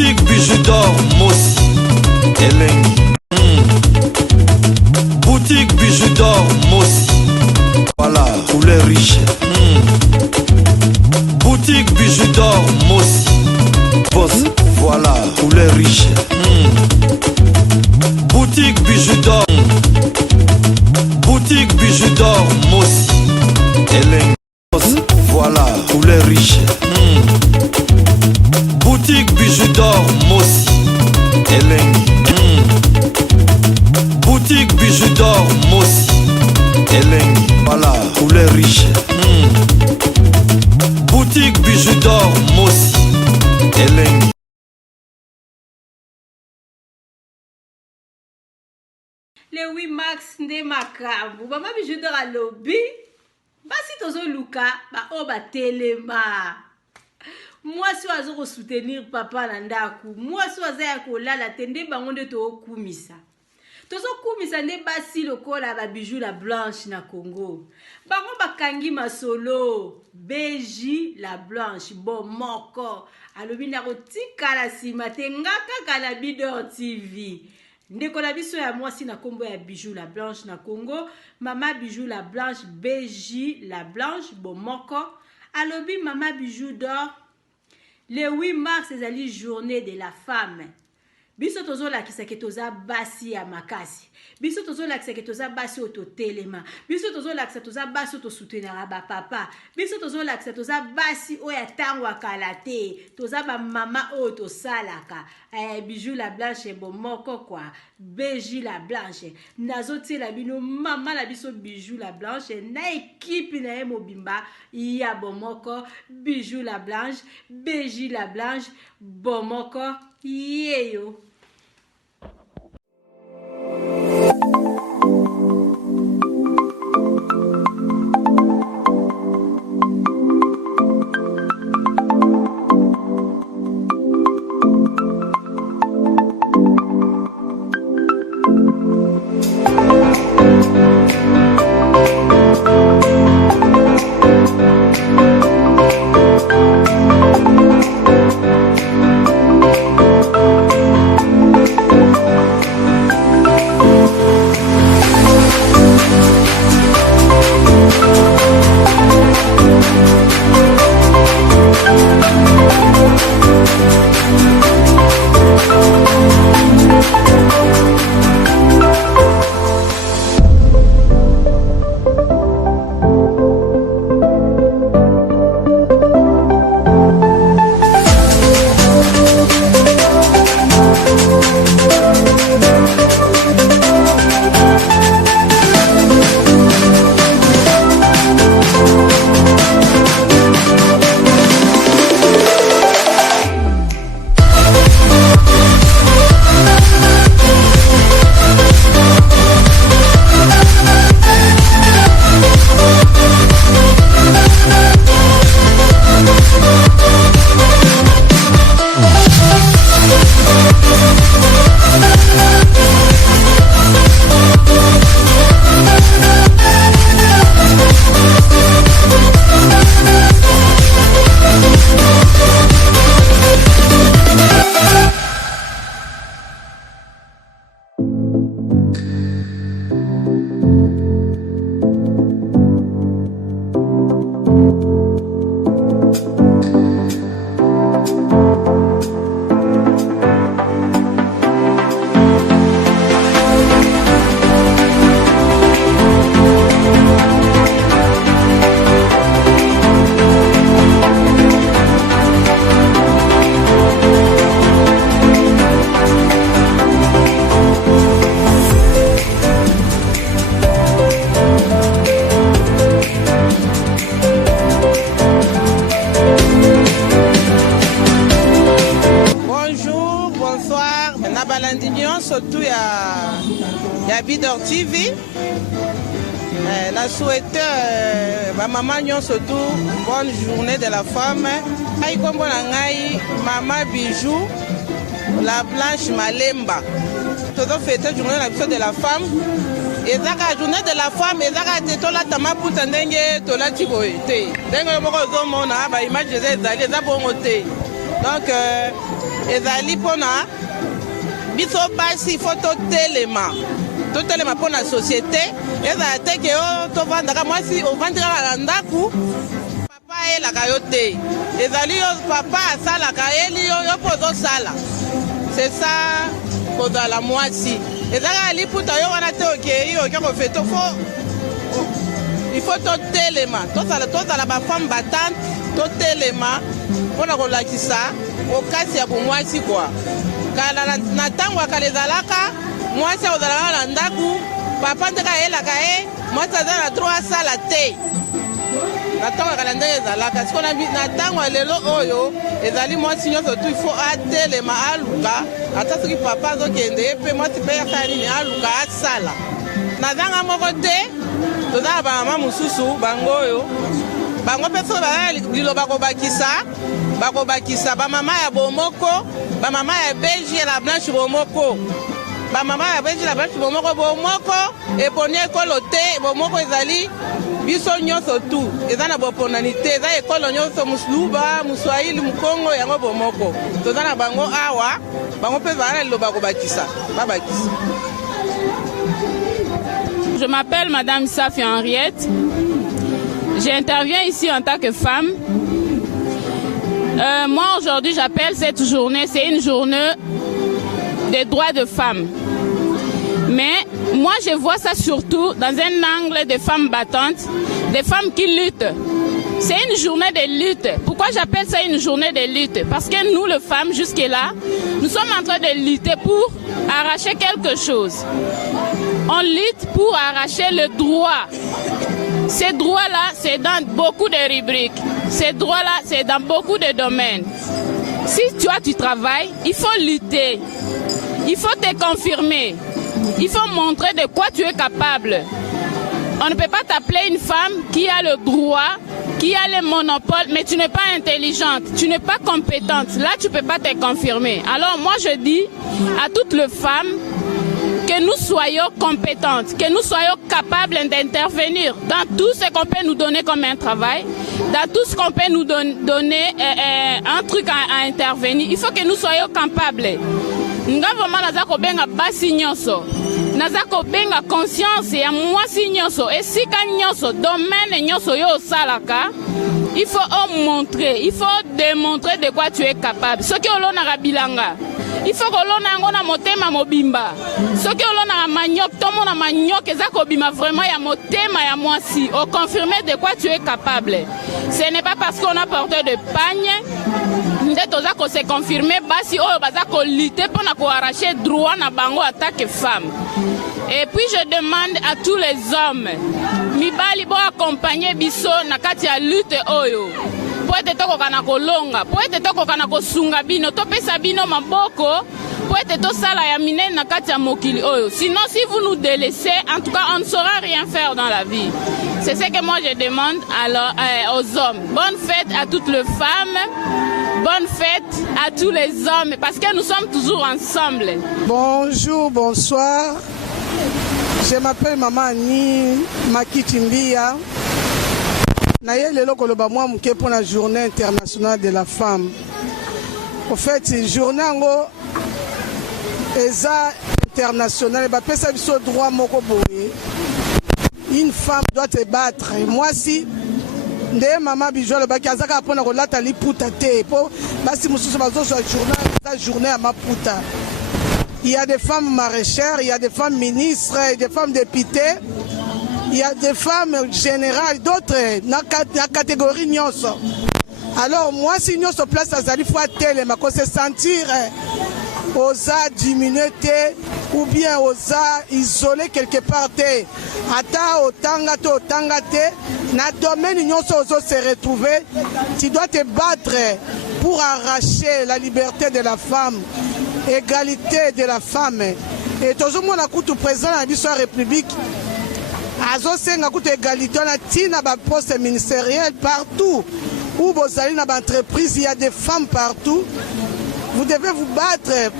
Boutique bijoux d'or Mossi Elengi. Boutique bijoux d'or Mossi. Voilà, couleur riche. Boutique bijoux d'or Mossi. Boss, voilà, couleur riche. Boutique bijoux d'or. Boutique bijoux d'or Mossi Elengi. Boss, voilà, couleur riche. Boutique bijoux d'or Mossi Elengi. Boutique bijoux d'or Mossi Elengi. Voilà, couleur riche. Boutique bijoux d'or Mossi Elengi. Le 8 mars nde makambu mama bijoux d'or alobi basi tozo luka ba oba telema mwasi wazo ko soutenir papa na ndaku mwasi waza ya kolala tende bango nde to okumisa tozo kumisa nde basi lokola ba bijoux la blanche na Congo bango bakangi masolo beji la blanche bon moko alobi na kotika la sima te ngaka kala Bidor TV ndeko na biso ya mwasi na kombo ya bijoux la blanche na Congo mama bijoux la blanche beji la blanche bon moko alobi mama bijoux d'or. Le 8 mars ezali journée de la femme. Biso tozo la kisake toza basi ya makasi. Biso tozo la kisake toza basi oto telema. Biso tozo la kisake toza basi oto soutenir ba papa. Biso tozo la kisake toza basi oya tango akalate. Toza ba mama oto salaka. Bijoux la blanche bon moko kwa. Beji la blanche. Nazote la bino mama la biso bijoux la blanche. Na équipe na mobimba ya bon moko. Bijoux la blanche. Beji la blanche. Bon moko. Yeyo. surtout ya Bidor TV. La souhaite ma maman nyon surtout bonne journée de la femme. Aïe comme maman bijou la blanche malemba. Tout fête journée de la femme. Et la journée de la femme, et la tola tama puta ndenge tola tibote. Ndenge moko zo mona ba image des allées za bongote. Donc ezali pona biso basi faut totelema pour la société. Ezala te ke yo tovandaka mwasi ovandika na ndaku papa elaka yo te. Ezali yo papa asalaka eli yo pozo sala. C'est ça kozala mwasi. Ezala liputa yo wana te okei yo ko feto fo. Il faut totelema. Tozala ba femme battante totelema pona kolakisa okasi ya bomwasi kwa. Kala na tango akalezalaka mwasi ozalaka na ndaku papa ndeka elaka mwasi aza na droit asala te na tango akala ndenge ezalaka siko na tango lelo oyo ezali mwasi nyonso tu ifo atelema aluka ata soki papa azokende ye mpe mwasi mpe asala nini aluka asala na zanga moko te toza na bamama mosusu bango oyo bango mpe soki bazala liloba bakobakisa bamama ya bomoko bamama ya belge la blanche bomoko bamama ya belge la blanche bomoko eponi ekolo te bomoko ezali biso nyonso tu eza na boponani te eza ekolo nyonso musluba muswahili mukongo yango bomoko toza na bango awa bango mpe bazala na liloba kobakisa babakisa. Je m'appelle Madame Safi Henriette. J'interviens ici en tant que femme. Moi, aujourd'hui, j'appelle cette journée, c'est une journée des droits de femmes. Mais moi, je vois ça surtout dans un angle de femmes battantes, des femmes qui luttent. C'est une journée de lutte. Pourquoi j'appelle ça une journée de lutte? Parce que nous, les femmes, jusque-là, nous sommes en train de lutter pour arracher quelque chose. On lutte pour arracher le droit. Ces droits-là, c'est dans beaucoup de rubriques. Ces droits-là, c'est dans beaucoup de domaines. Si toi, tu travailles, il faut lutter. Il faut te confirmer. Il faut montrer de quoi tu es capable. On ne peut pas t'appeler une femme qui a le droit, qui a le monopole, mais tu n'es pas intelligente, tu n'es pas compétente. Là, tu ne peux pas te confirmer. Alors moi, je dis à toutes les femmes que nous soyons compétentes, que nous soyons capables d'intervenir dans tout ce qu'on peut nous donner comme un travail, dans tout ce qu'on peut nous donner un truc à intervenir. Il faut que nous soyons capables. Nga vraiment naza ko benga basi nyonso. Naza ko benga conscience ya mwasi nyonso. Esika nyonso, domaine nyonso yo salaka. Il faut montrer, il faut démontrer de quoi tu es capable. Ce qui olona rabilanga. Il faut que l'on ait un motema mobimba. Ce que l'on a manioc, tout le monde a manioc, et ça vraiment ya motema ya moi si. Au confirmer de quoi tu es capable. Ce n'est pas parce qu'on a porté de pagne. Qu'on s'est confirmé, si on a lutter pour arracher droit na bango en tant que femme. Et puis je demande à tous les hommes, mibali bo accompagner biso na kati ya lutte oyo. Po ete toko kana kolonga, po ete toko kana kosunga bino, to pesa bino maboko, po ete to sala ya minene na kati ya mokili oyo. Sinon si vous nous délaissez, en tout cas on ne saura rien faire dans la vie. C'est ce que moi je demande alors, aux hommes. Bonne fête à toutes les femmes. Bonne fête à tous les hommes, parce que nous sommes toujours ensemble. Bonjour, bonsoir. Je m'appelle Maman Annie Makitimbia. Naye lelo koloba moi muke pour la journée internationale de la femme. En fait, journée ngo eza internationale ba pesa biso droit moko boye. Une femme doit se battre. Moi si nde mama bijolo bakazaka apona kolata liputa te po basi mususu bazoso journée à maputa. Il y a des femmes maraîchères, il y a des femmes ministres, des femmes députées, il y a des femmes générales, d'autres na catégorie nyonso. Alors moi si nyonso place azali fois télé ma ko se sentir osa diminuer te ou bien osa isolé quelque part te ata otanga te na domaine nyonso oso se retrouver, tu dois te battre pour arracher la liberté de la femme, égalité de la femme. Et toujours mon akutu président de la République azo senga kutu égalité na tina ba poste ministériel partout où vous allez dans l'entreprise, il y a des femmes partout. Vous devez vous battre.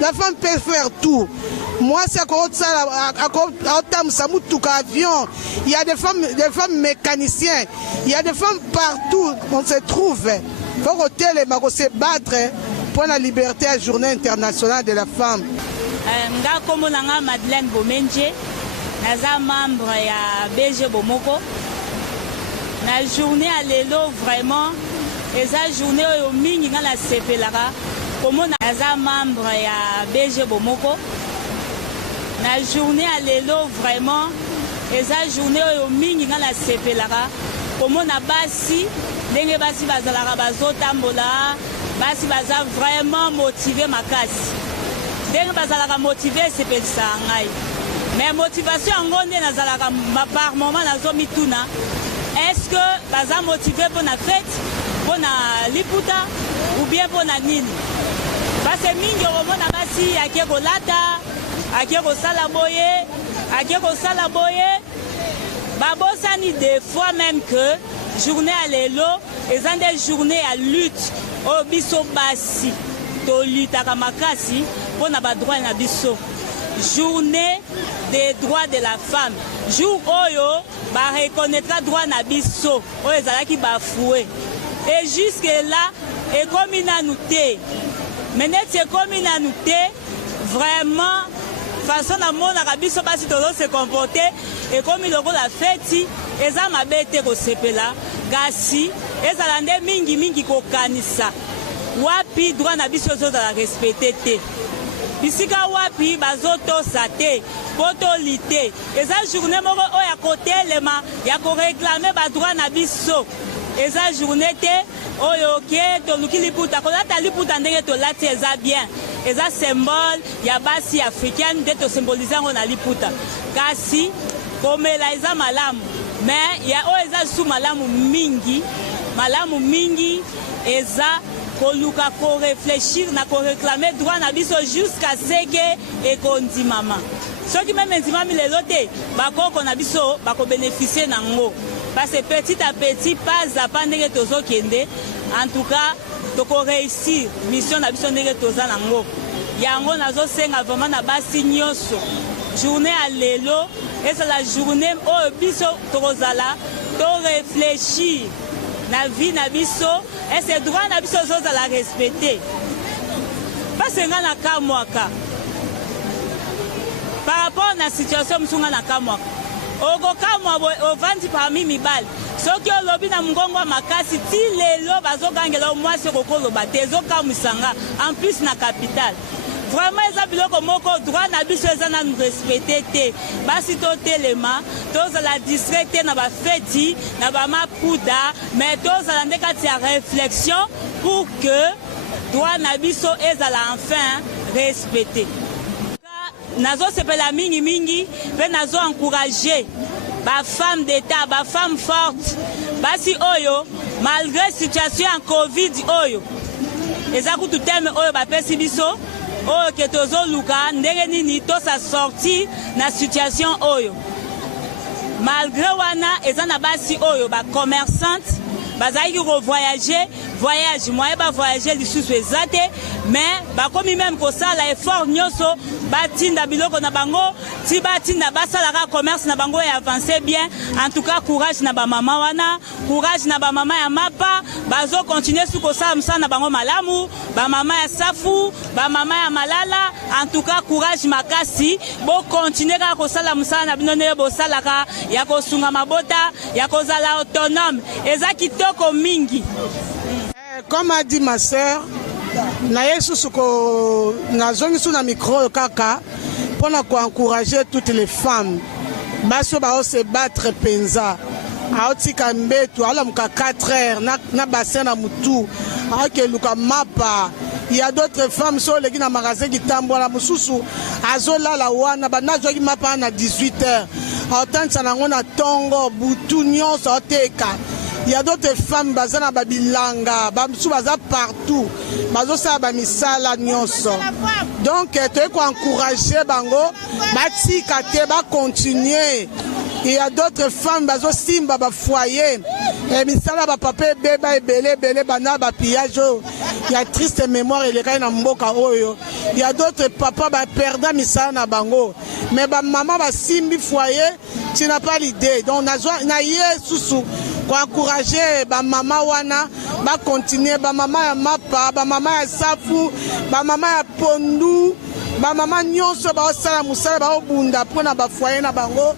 La femme peut faire tout. Moi, c'est avion. Il y a des femmes mécaniciens. Il y a des femmes partout. On se trouve. faut kotelema ko se battre pour la liberté à journée internationale de la femme. Nga kombo nanga Madeleine Bomenje, naza membre ya BG Bomoko. Na journée à lelo vraiment eza journée oyo mingi nga la sepelaka. Komo naza membre ya BG Bomoko. Na journée à lelo vraiment eza journée oyo mingi nga la sepelaka. Komo na basi ndenge basi bazalaka bazotambola, basi baza vraiment motivé makasi. Ndenge bazalaka motivé sepelisa ngai. Mais motivation yango nde nazalaka par moment nazomituna. Est-ce que baza motivé pour la fête, pour la liputa ou bien pour la nini? Parce que mingi omona basi akeko lata, akeko salaboye, akeko salaboye. Babosani des fois même que journée à l'élo, ils ont des journées à lutte. Au biso basi, to lutte à kamakasi, pour na ba droit na biso. Journée des droits de la femme. Jour oyo, ba reconnaîtra droit na biso. O ezalaki bafoué. Et jusque là, et comme il a noté, mais net c'est comme il a noté, vraiment, façon à mon arabiso basi tolo se comporter, et comme il a la fête, et ça m'a bête au sepela, gasi, et ça l'a mingi mingi kokanisa. Wapi droit na biso zo la respecter te. Bisika wapi bazoto sate, potolite. Eza journée moko o ya côté lema, ya ko réclamer ba droit na biso. Eza journée te oyo ke to lukili puta ko lata liputa ndenge to lati eza bien. Eza symbole ya basi africaine de to symboliser on na liputa. Kasi komela eza malamu. Mais ya o eza sous malamu mingi eza koluka ko réfléchir na ko réclamer droit na biso jusqu'à ce que et kondi maman. Ce qui même ndimami lelote bakoko na biso bako bénéficier nango parce que petit à petit pas à pas ndenge tozo kende en tout cas to ko réussir mission na biso ndenge toza nango yango nazo senga vraiment na basi nyonso journée à lelo et c'est la journée au biso tokozala to réfléchir na vie na biso et c'est droit na biso zo la respecter parce que nga na kamwaka par rapport à la situation msunga na kamwaka oko kamwa ovandi parmi mibali soki olobi na mungongo makasi ti lelo bazokangela mwasi kokolo batezo kamusanga en plus na capitale. Vraiment, les abiloko moko droit na biso eza na nous respecter te. Basi to telema, to za la distraite na ba feti, na ba mapuda, mais to za la ndekati ya réflexion pour que droit na biso ezala enfin respecté. Nazo sepela mingi mingi, pe nazo encourager ba femme d'état, ba femme forte. Basi oyo malgré situation en Covid oyo. Eza kutu teme oyo ba pesi biso. Oh, que tozo luka ndenge nini to sa sorti na situation oyo. Malgré wana ezana basi oyo ba commerçante bazaki ko voyage moi ba voyager lisusu ezate mais ba komi même ko sala effort nyoso batinda biloko na bango ti batinda basala ka commerce na bango et avancer bien. En tout cas courage na ba mama wana, courage na ba mama ya mapa bazo continuer su ko sala msa na bango malamu, ba mama ya safu, ba mama ya malala. En tout cas courage makasi bo continuer ka ko sala msa na binone bo sala ka ya ko sunga mabota ya ko zala autonome eza kitoko mingi. Comme a dit ma sœur, na suko na zongi suna micro kaka pour encourager toutes les femmes. Baso ba se battre penza. Aoti kambetu ala muka 4 heures na bassin na mutu. Ake luka mapa. Il y a d'autres femmes sur les na magasin qui tambola mususu azola la wana bana jogi mapa na 18 heures. Autant ça na tongo butu nyonso oteka. Il y a d'autres femmes bazana babilanga, bamsu baza partout. Bazo sa ba misala nyonso. Donc tu ko encourager bango, bati kate ba continuer. Il y a d'autres femmes bazo simba ba foyer. Et misala ba papa beba ebele bana ba pillage. Il y a triste mémoire et les cas na mboka oyo. Il y a d'autres papas ba perdant misala na bango. Mais ba maman ba simbi foyer, tu n'as pas l'idée. Donc na yesusu koencourage bamama wana bakontinue, bamama ya mapa, bamama ya safu, bamama ya pondu, bamama nyonso baosala mosala baobunda mpona bafoye na bango.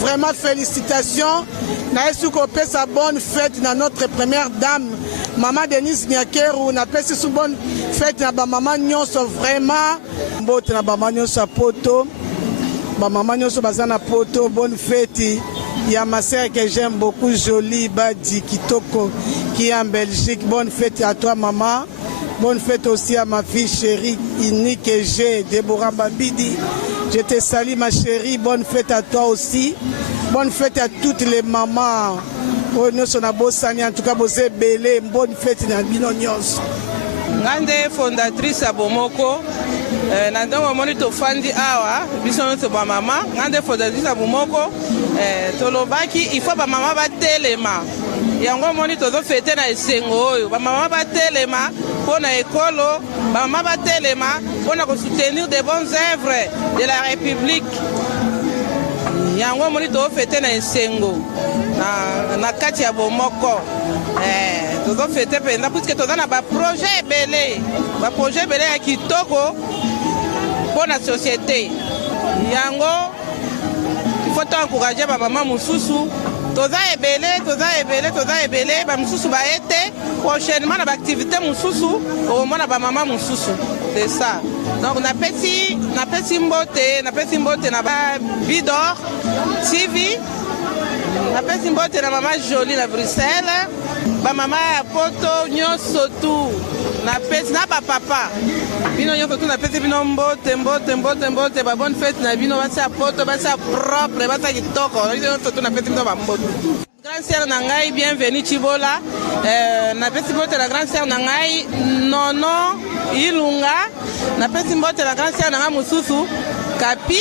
Vraiment félicitations. Naesu kopesa bonne fête na notre première dame Maman Denise Nyakeru, na pesi su bonne fête na bamama nyonso. Vraiment mbote na bamama nyonso a poto, bamama nyonso baza na poto. Bonne fête. Il y a ma sœur que j'aime beaucoup, Jolie Badi Kitoko, qui est en Belgique. Bonne fête à toi, maman. Bonne fête aussi à ma fille chérie, Unique et G, Déborah Babidi. Je te salue, ma chérie. Bonne fête à toi aussi. Bonne fête à toutes les mamans. Oh, nous sommes en tout cas, vous êtes belle. Bonne fête à Binonyos. Grande fondatrice à Bomoko. Nandongo moni to fandi awa biso to ba mama ngande fondatrice abumoko tolobaki il faut ba mama ba telema yango moni to fete na esengo oyo ba mama ba telema pona ekolo ba mama ba telema pona ko soutenir des bonnes œuvres de la République yango moni to fete na esengo na kati ya Bomoko tozo fete penda puisque toza na ba projet belé ya kitoko pour la société. Yango, il faut encourager ma maman Moussousou. Toza ebele, ba Moussousou ba été prochainement dans l'activité Moussousou, au moins na ba maman Moussousou. C'est ça. Donc on a petit mbote na ba Bidor TV. Na petit mbote na maman Jolie na Bruxelles. Ba maman ya poto nyonso tu. Na petit na ba papa. Bino nyonso tu na pesi bino mbote ba bonne fête na bino basa poto basa propre basa kitoko nyonso tu na pesi bino ba mbote. Grand sœur na ngai bienvenue Chibola. Na pesi mbote la grand sœur na ngai Nono Ilunga. Na pesi mbote la grand sœur na ngai Mususu Kapi.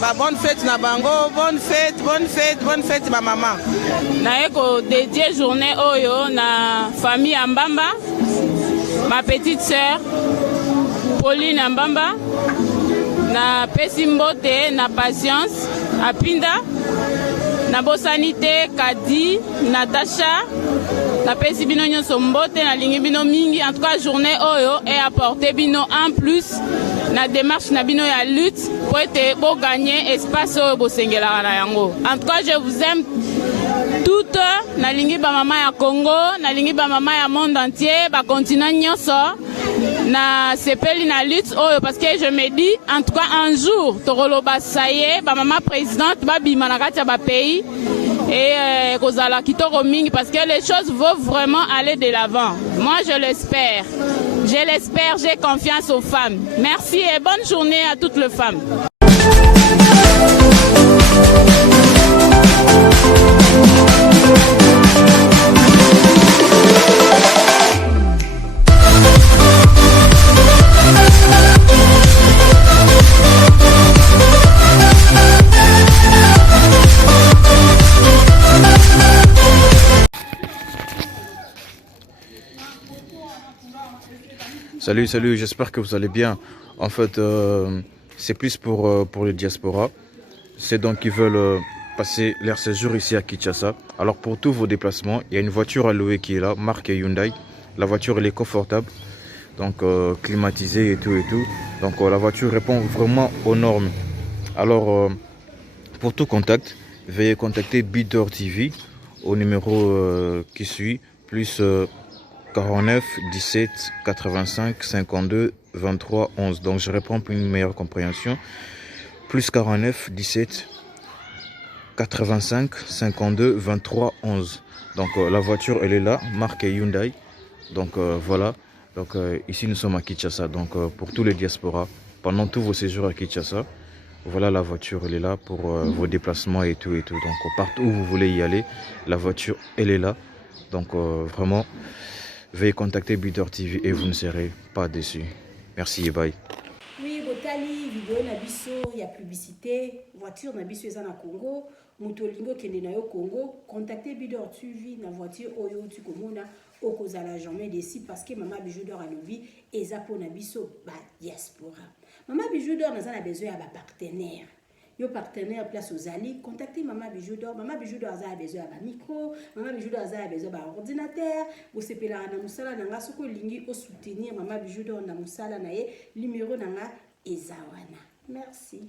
Ba bonne fête na bango, bonne fête ba maman. Na eko dédié journée oyo na famille Ambamba. Ma petite sœur Pauline Ambamba, na Pesimbote, na Patience, Apinda, na Bosanité, Kadi, Natacha, na Pesibino Sombote, na Lingibino Mingi. En tout cas, journée Oyo et apporter Bino en plus, na démarche na Bino ya lutte pour être beau gagner espace au Bosengela na yango. En tout cas, je vous aime toutes. Na lingi ba mama ya Congo, na lingi ba mama ya monde entier, ba continent nyonso. Na sepeli na lutte oyo parce que je me dis en tout cas un jour toroloba ça y est ba maman présidente ba bima na kati ya ba pays et kozala kitoko mingi parce que les choses vont vraiment aller de l'avant. Moi je l'espère, j'ai confiance aux femmes. Merci et bonne journée à toutes les femmes. Salut, j'espère que vous allez bien. En fait, c'est plus pour les diasporas. C'est donc qui veulent passer leur séjour ici à Kinshasa. Alors pour tous vos déplacements, il y a une voiture à louer qui est là, marque Hyundai. La voiture elle est confortable, donc climatisée et tout. Donc la voiture répond vraiment aux normes. Alors pour tout contact, veuillez contacter Bidor TV au numéro qui suit, plus 49 17 85 52 23 11. Donc je réponds pour une meilleure compréhension. Plus 49 17 85 52 23 11. Donc la voiture elle est là, marque Hyundai. Donc voilà. Donc ici nous sommes à Kinshasa. Donc pour tous les diasporas, pendant tous vos séjours à Kinshasa, voilà la voiture elle est là pour vos déplacements et tout. Donc partout où vous voulez y aller, la voiture elle est là. Donc vraiment, veuillez contacter Bidor TV et vous ne serez pas déçus. Merci et bye. Oui, botali vidéo na biso ya publicité, voiture na biso eza na Congo, mutolingo kende na yo Congo, contactez Bidor TV na voiture oyo tu komona okozala jamais déçu parce que Maman Bijou d'Or alobi eza po na biso ba diaspora. Maman Bijou d'Or naza na besoin ya ba partenaire. yo partenaire place aux alliés, contactez Maman Bijou d'Or. Maman Bijou d'Or a besoin d'un micro, Maman Bijou d'Or a besoin d'un ordinateur. Vous savez là na musala nanga soko lingi au soutenir Maman Bijou d'Or na musala na ye numéro nanga ezawana. Merci.